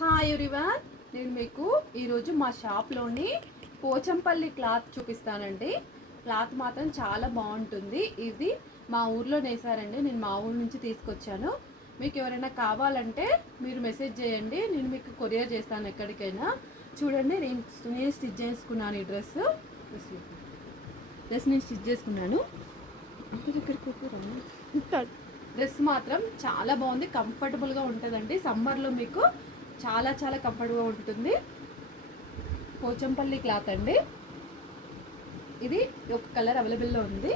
Hi everyone నేను మీకు ఈరోజు మా షాప్లోని పోచంపల్లి క్లాత్ చూపిస్తానండి. క్లాత్ మాత్రం చాలా బాగుంటుంది. ఇది మా ఊర్లో నేసారండి. నేను మా ఊరు నుంచి తీసుకొచ్చాను. మీకు ఎవరైనా కావాలంటే మీరు మెసేజ్ చేయండి. నేను మీకు కొరియర్ చేస్తాను ఎక్కడికైనా. చూడండి నేను నేను స్టిచ్ చేసుకున్నాను ఈ డ్రెస్. డ్రెస్ నేను స్టిచ్ చేసుకున్నాను. డ్రెస్ మాత్రం చాలా బాగుంది. కంఫర్టబుల్గా ఉంటుందండి. సమ్మర్లో మీకు చాలా చాలా కంఫర్ట్గా ఉంటుంది. పోచంపల్లి క్లాత్ అండి. ఇది ఒక కలర్ అవైలబుల్లో ఉంది.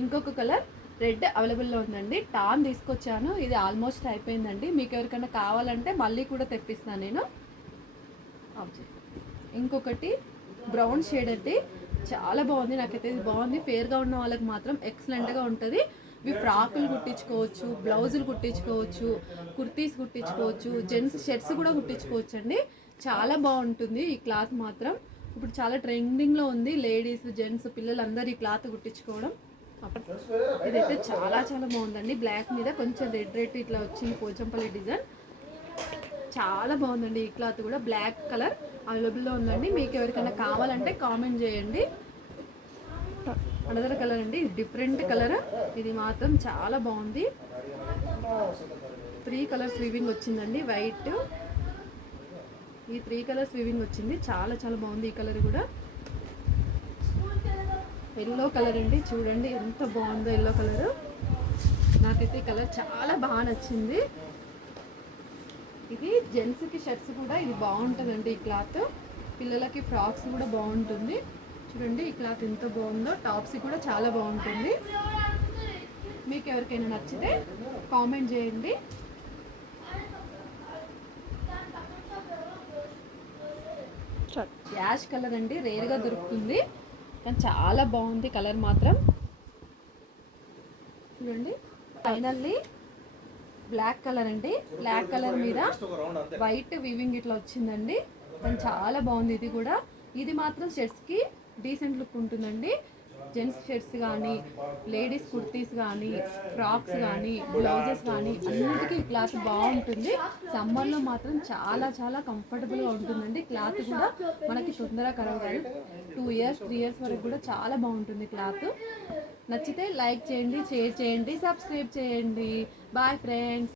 ఇంకొక కలర్ రెడ్ అవైలబుల్లో ఉందండి. టాన్ తీసుకొచ్చాను. ఇది ఆల్మోస్ట్ అయిపోయిందండి. మీకు ఎవరికైనా కావాలంటే మళ్ళీ కూడా తెప్పిస్తాను నేను. ఇంకొకటి బ్రౌన్ షేడ్ అండి. చాలా బాగుంది. నాకైతే ఇది బాగుంది. ఫేర్గా ఉన్న వాళ్ళకి మాత్రం ఎక్సలెంట్గా ఉంటుంది. ఇవి ఫ్రాకులు కుట్టించుకోవచ్చు బ్లౌజులు కుట్టించుకోవచ్చు కుర్తీస్ కుట్టించుకోవచ్చు జెంట్స్ షర్ట్స్ కూడా కుట్టించుకోవచ్చు అండి చాలా బాగుంటుంది ఈ క్లాత్ మాత్రం. ఇప్పుడు చాలా ట్రెండింగ్లో ఉంది లేడీస్ జెంట్స్ పిల్లలందరూ ఈ క్లాత్ కుట్టించుకోవడం. ఇదైతే చాలా చాలా బాగుందండి. బ్లాక్ మీద కొంచెం రెడ్ రెడ్ ఇట్లా వచ్చింది పోచంపల్లి డిజైన్. చాలా బాగుందండి ఈ క్లాత్ కూడా. బ్లాక్ కలర్ అవైలబుల్లో ఉందండి. మీకు ఎవరికైనా కావాలంటే కామెంట్ చేయండి. అనదర్ కలర్ అండి. ఇది డిఫరెంట్ కలర్ ఇది మాత్రం చాలా బాగుంది. త్రీ కలర్స్ వీవింగ్ వచ్చిందండి. వైట్ ఈ త్రీ కలర్స్ వీవింగ్ వచ్చింది. చాలా చాలా బాగుంది ఈ కలర్ కూడా. ఎల్లో కలర్ అండి. చూడండి ఎంత బాగుందో ఎల్లో కలర్ నాకైతే ఈ కలర్ చాలా బాగా నచ్చింది. ఇది జెంట్స్కి షర్ట్స్ కూడా ఇది బాగుంటుందండి ఈ క్లాత్ పిల్లలకి ఫ్రాక్స్ కూడా బాగుంటుంది. చూడండి ఈ క్లాత్ ఎంత బాగుందో. టాప్స్ కూడా చాలా బాగుంటుంది. మీకు ఎవరికైనా నచ్చితే కామెంట్ చేయండి. యాష్ కలర్ అండి రేర్గా దొరుకుతుంది. కానీ చాలా బాగుంది కలర్ మాత్రం. చూడండి ఫైనల్లీ బ్లాక్ కలర్ అండి. బ్లాక్ కలర్ మీద వైట్ వివింగ్ ఇట్లా వచ్చిందండి. కానీ చాలా బాగుంది ఇది కూడా. ఇది మాత్రం షర్ట్స్కి డీసెంట్ లుక్ ఉంటుందండి. జెంట్స్ షర్ట్స్ కానీ లేడీస్ కుర్తీస్ కానీ ఫ్రాక్స్ కానీ బ్లౌజెస్ కానీ అన్నిటికీ క్లాత్ బాగుంటుంది. సమ్మర్లో మాత్రం చాలా చాలా కంఫర్టబుల్గా ఉంటుందండి. క్లాత్ కూడా మనకి తొందరగా ఖరాబ్ కాదు టూ ఇయర్స్ త్రీ ఇయర్స్ వరకు కూడా చాలా బాగుంటుంది క్లాత్. నచ్చితే లైక్ చేయండి షేర్ చేయండి సబ్స్క్రైబ్ చేయండి. Bye friends